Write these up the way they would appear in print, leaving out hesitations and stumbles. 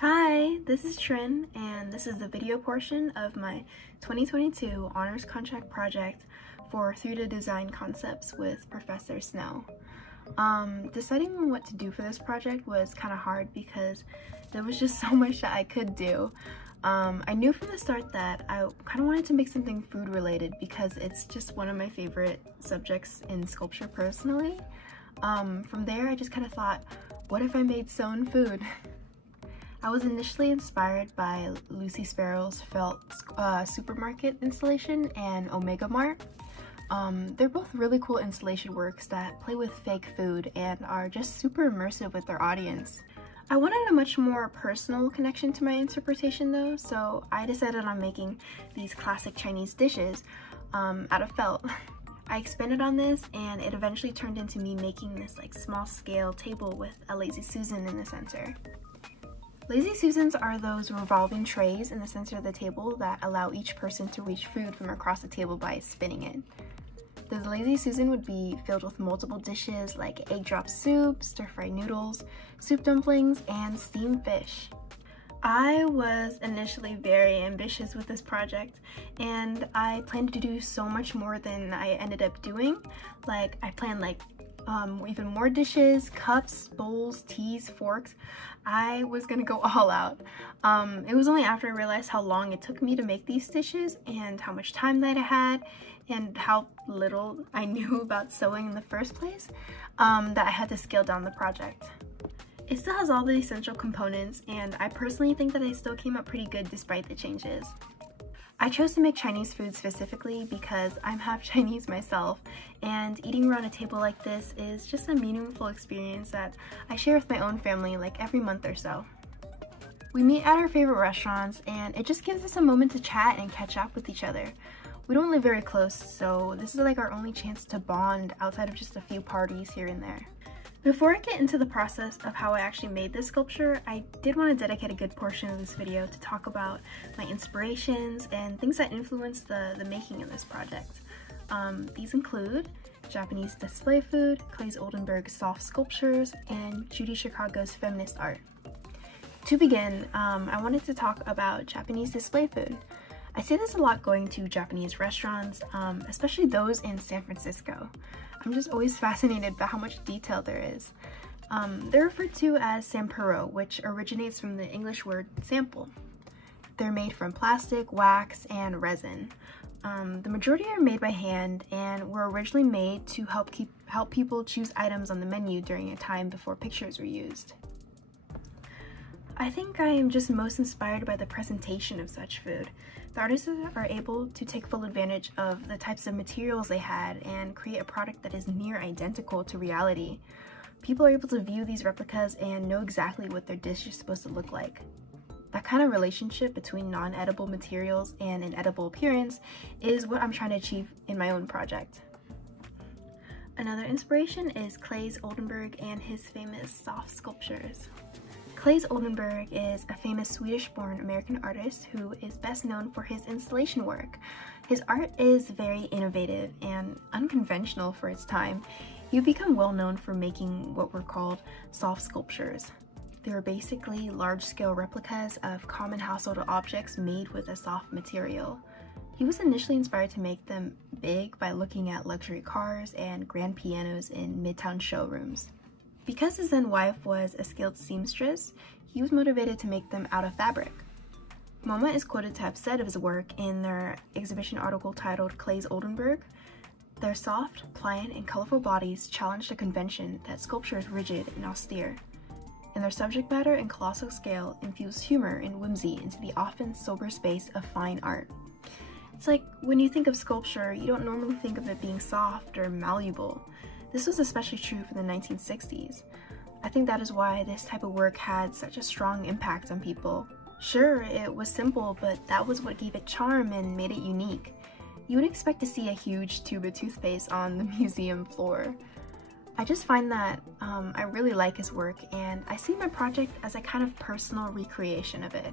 Hi, this is Trin, and this is the video portion of my 2022 honors contract project for 3D design concepts with Professor Snow. Deciding on what to do for this project was kind of hard because there was just so much that I could do. I knew from the start that I kind of wanted to make something food related because it's just one of my favorite subjects in sculpture personally. From there, I just kind of thought, what if I made sewn food? I was initially inspired by Lucy Sparrow's felt supermarket installation and Omega Mart. They're both really cool installation works that play with fake food and are just super immersive with their audience. I wanted a much more personal connection to my interpretation though, so I decided on making these classic Chinese dishes out of felt. I expanded on this and it eventually turned into me making this small scale table with a Lazy Susan in the center. Lazy Susans are those revolving trays in the center of the table that allow each person to reach food from across the table by spinning it. The Lazy Susan would be filled with multiple dishes like egg drop soup, stir-fried noodles, soup dumplings, and steamed fish. I was initially very ambitious with this project, and I planned to do so much more than I ended up doing. I planned even more dishes, cups, bowls, teas, forks. I was gonna go all out. It was only after I realized how long it took me to make these dishes and how much time that I had and how little I knew about sewing in the first place that I had to scale down the project. It still has all the essential components, and I personally think that I still came out pretty good despite the changes. I chose to make Chinese food specifically because I'm half Chinese myself, and eating around a table like this is just a meaningful experience that I share with my own family every month or so. We meet at our favorite restaurants, and it just gives us a moment to chat and catch up with each other. We don't live very close, so this is our only chance to bond outside of just a few parties here and there. Before I get into the process of how I actually made this sculpture, I did want to dedicate a good portion of this video to talk about my inspirations and things that influenced the making of this project. These include Japanese display food, Claes Oldenburg's soft sculptures, and Judy Chicago's feminist art. To begin, I wanted to talk about Japanese display food. I see this a lot going to Japanese restaurants, especially those in San Francisco. I'm just always fascinated by how much detail there is. They're referred to as sampuro, which originates from the English word sample. They're made from plastic, wax, and resin. The majority are made by hand and were originally made to help people choose items on the menu during a time before pictures were used. I think I am just most inspired by the presentation of such food. The artists are able to take full advantage of the types of materials they had and create a product that is near identical to reality. People are able to view these replicas and know exactly what their dish is supposed to look like. That kind of relationship between non-edible materials and an edible appearance is what I'm trying to achieve in my own project. Another inspiration is Claes Oldenburg and his famous soft sculptures. Claes Oldenburg is a famous Swedish-born American artist who is best known for his installation work. His art is very innovative and unconventional for its time. He would become well known for making what were called soft sculptures. They were basically large-scale replicas of common household objects made with a soft material. He was initially inspired to make them big by looking at luxury cars and grand pianos in Midtown showrooms. Because his then wife was a skilled seamstress, he was motivated to make them out of fabric. MoMA is quoted to have said of his work in their exhibition article titled Claes Oldenburg, "Their soft, pliant, and colorful bodies challenge the convention that sculpture is rigid and austere, and their subject matter and colossal scale infuse humor and whimsy into the often sober space of fine art." It's when you think of sculpture, you don't normally think of it being soft or malleable. This was especially true for the 1960s. I think that is why this type of work had such a strong impact on people. Sure, it was simple, but that was what gave it charm and made it unique. You would expect to see a huge tube of toothpaste on the museum floor. I just find that I really like his work, and I see my project as a kind of personal recreation of it.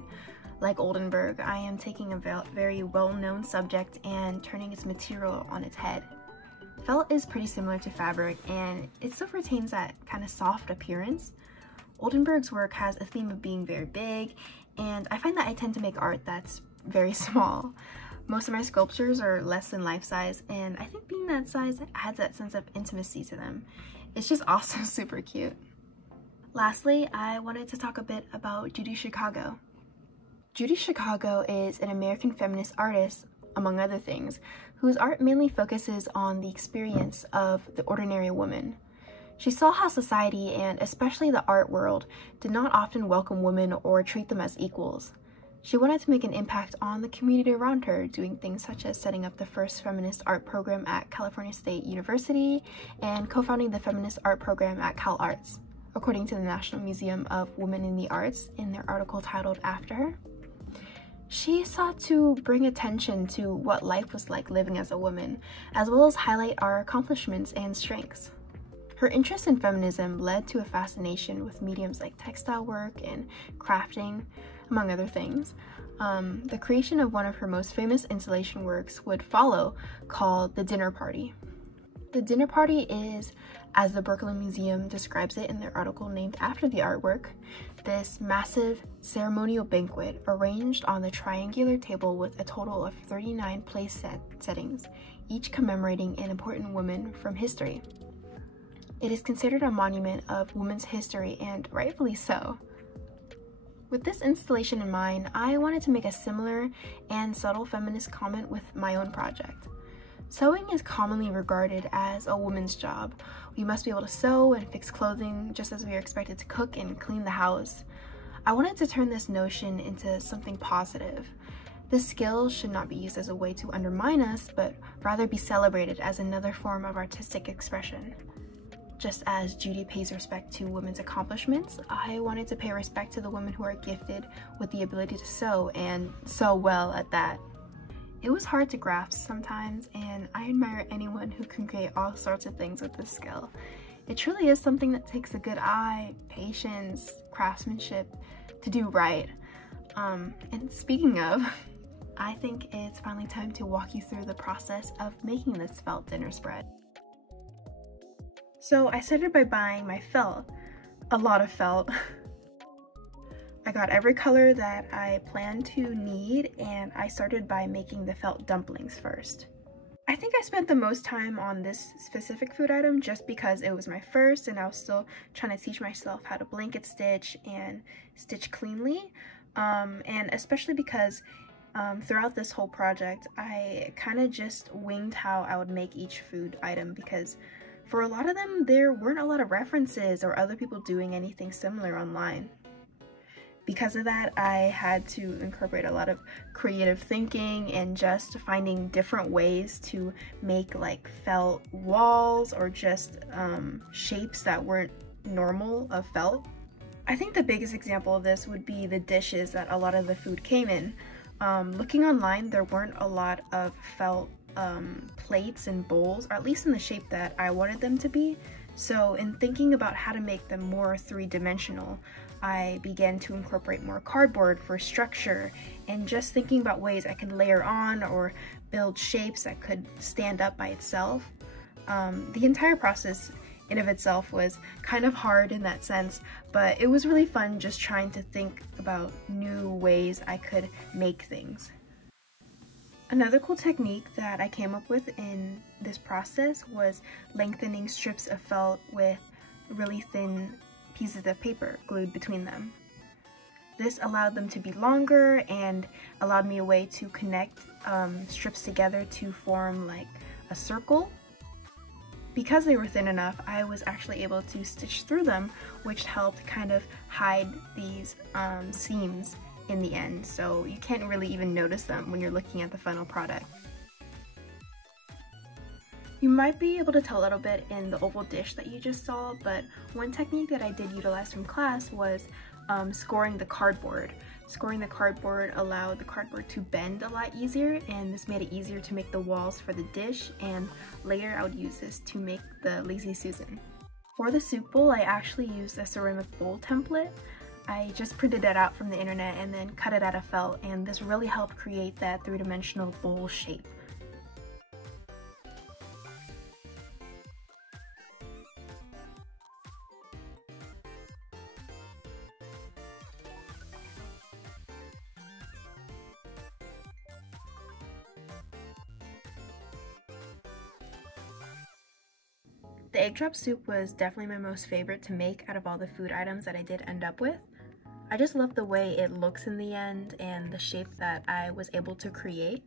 Like Oldenburg, I am taking a very well-known subject and turning its material on its head. Felt is pretty similar to fabric, and it still retains that kind of soft appearance. Oldenburg's work has a theme of being very big, and I find that I tend to make art that's very small. Most of my sculptures are less than life size, and I think being that size adds that sense of intimacy to them. It's just also super cute. Lastly, I wanted to talk a bit about Judy Chicago. Judy Chicago is an American feminist artist, among other things, whose art mainly focuses on the experience of the ordinary woman. She saw how society, and especially the art world, did not often welcome women or treat them as equals. She wanted to make an impact on the community around her, doing things such as setting up the first feminist art program at California State University and co-founding the feminist art program at CalArts, according to the National Museum of Women in the Arts in their article titled after her. She sought to bring attention to what life was like living as a woman, as well as highlight our accomplishments and strengths. Her interest in feminism led to a fascination with mediums like textile work and crafting, among other things. The creation of one of her most famous installation works would follow, called The Dinner Party. The Dinner Party is, as the Brooklyn Museum describes it in their article named after the artwork, this massive ceremonial banquet arranged on the triangular table with a total of 39 place settings, each commemorating an important woman from history. It is considered a monument of women's history, and rightfully so. With this installation in mind, I wanted to make a similar and subtle feminist comment with my own project. Sewing is commonly regarded as a woman's job. We must be able to sew and fix clothing just as we are expected to cook and clean the house. I wanted to turn this notion into something positive. This skill should not be used as a way to undermine us, but rather be celebrated as another form of artistic expression. Just as Judy pays respect to women's accomplishments, I wanted to pay respect to the women who are gifted with the ability to sew, and sew well at that. It was hard to grasp sometimes, and I admire anyone who can create all sorts of things with this skill. It truly is something that takes a good eye, patience, craftsmanship to do right. And speaking of, I think it's finally time to walk you through the process of making this felt dinner spread. So I started by buying my felt, a lot of felt. I got every color that I planned to need, and I started by making the felt dumplings first. I think I spent the most time on this specific food item just because it was my first and I was still trying to teach myself how to blanket stitch and stitch cleanly, and especially because throughout this whole project I kind of just winged how I would make each food item, because for a lot of them, there weren't a lot of references or other people doing anything similar online. Because of that, I had to incorporate a lot of creative thinking and just finding different ways to make like felt walls or just shapes that weren't normal of felt. I think the biggest example of this would be the dishes that a lot of the food came in. Looking online, there weren't a lot of felt plates and bowls, or at least in the shape that I wanted them to be. So in thinking about how to make them more three-dimensional, I began to incorporate more cardboard for structure, and just thinking about ways I could layer on or build shapes that could stand up by itself. The entire process in of itself was kind of hard in that sense, but it was really fun just trying to think about new ways I could make things. Another cool technique that I came up with in this process was lengthening strips of felt with really thin pieces of paper glued between them. This allowed them to be longer and allowed me a way to connect strips together to form like a circle. Because they were thin enough, I was actually able to stitch through them, which helped kind of hide these seams in the end, so you can't really even notice them when you're looking at the final product. You might be able to tell a little bit in the oval dish that you just saw, but one technique that I did utilize from class was scoring the cardboard. Scoring the cardboard allowed the cardboard to bend a lot easier, and this made it easier to make the walls for the dish, and later I would use this to make the Lazy Susan. For the soup bowl, I actually used a ceramic bowl template. I just printed it out from the internet and then cut it out of felt, and this really helped create that three-dimensional bowl shape. The egg drop soup was definitely my most favorite to make out of all the food items that I did end up with. I just love the way it looks in the end and the shape that I was able to create.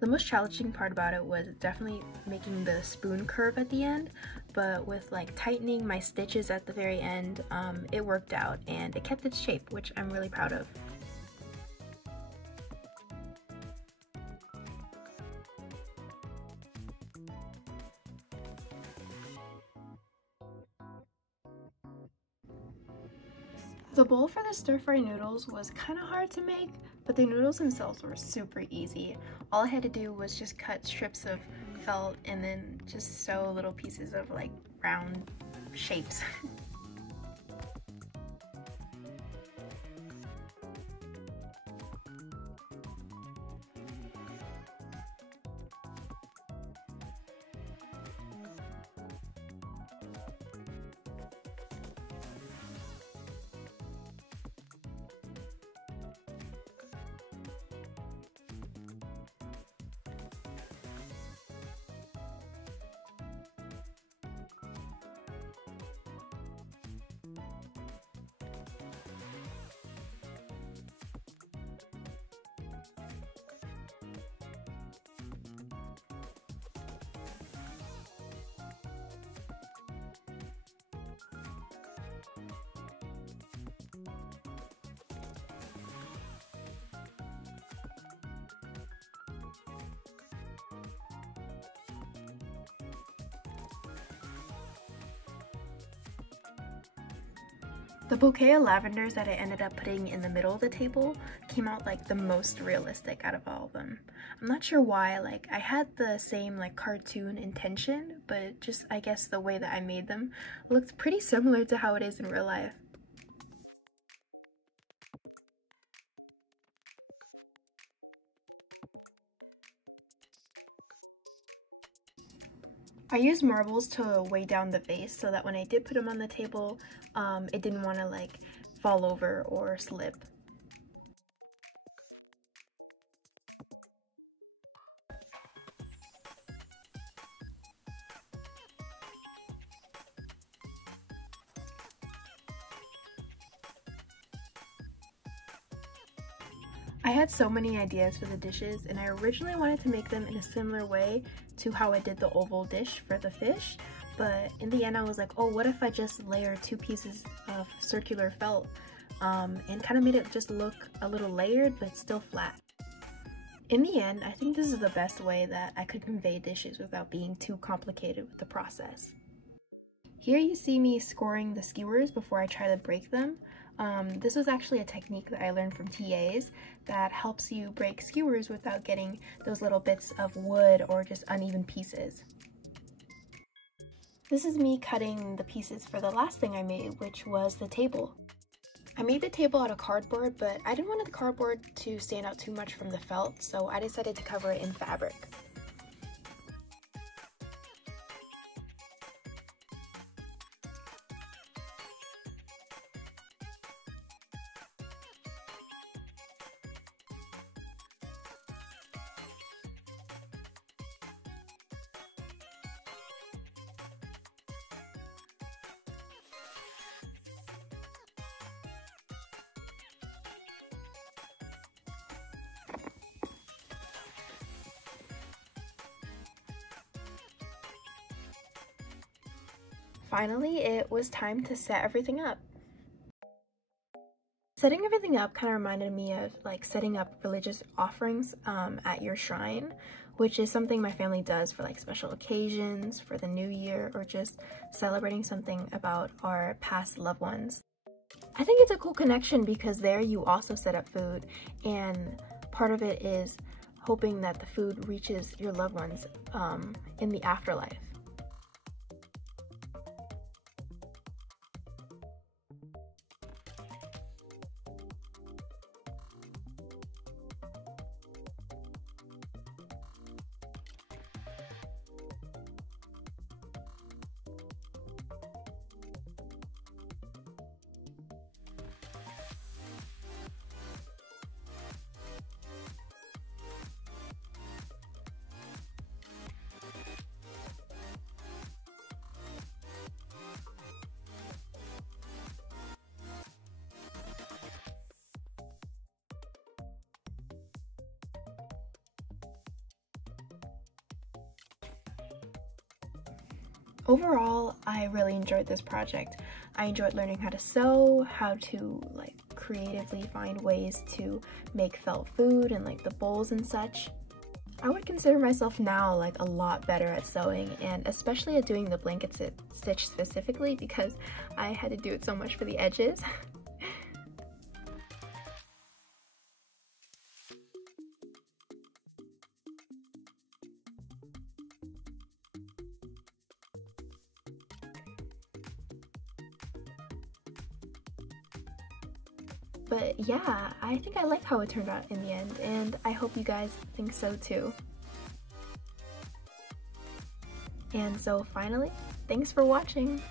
The most challenging part about it was definitely making the spoon curve at the end, but with like tightening my stitches at the very end, it worked out and it kept its shape, which I'm really proud of. The bowl for the stir-fry noodles was kind of hard to make, but the noodles themselves were super easy. All I had to do was just cut strips of felt and then just sew little pieces of like round shapes. The bouquet of lavenders that I ended up putting in the middle of the table came out like the most realistic out of all of them. I'm not sure why, like I had the same like cartoon intention, but it just, I guess the way that I made them looked pretty similar to how it is in real life. I used marbles to weigh down the vase so that when I did put them on the table, it didn't want to like fall over or slip. I had so many ideas for the dishes, and I originally wanted to make them in a similar way to how I did the oval dish for the fish, but in the end I was like, oh, what if I just layer 2 pieces of circular felt and kind of made it just look a little layered but still flat. In the end, I think this is the best way that I could convey dishes without being too complicated with the process. Here you see me scoring the skewers before I try to break them. This was actually a technique that I learned from TAs that helps you break skewers without getting those little bits of wood or just uneven pieces. This is me cutting the pieces for the last thing I made, which was the table. I made the table out of cardboard, but I didn't want the cardboard to stand out too much from the felt, so I decided to cover it in fabric. Finally, it was time to set everything up. Setting everything up kind of reminded me of like setting up religious offerings at your shrine, which is something my family does for like special occasions, for the new year, or just celebrating something about our past loved ones. I think it's a cool connection because there you also set up food, and part of it is hoping that the food reaches your loved ones in the afterlife. Overall, I really enjoyed this project. I enjoyed learning how to sew, how to like creatively find ways to make felt food and like the bowls and such. I would consider myself now like a lot better at sewing, and especially at doing the blanket stitch specifically because I had to do it so much for the edges. But yeah, I think I like how it turned out in the end, and I hope you guys think so too. And so finally, thanks for watching!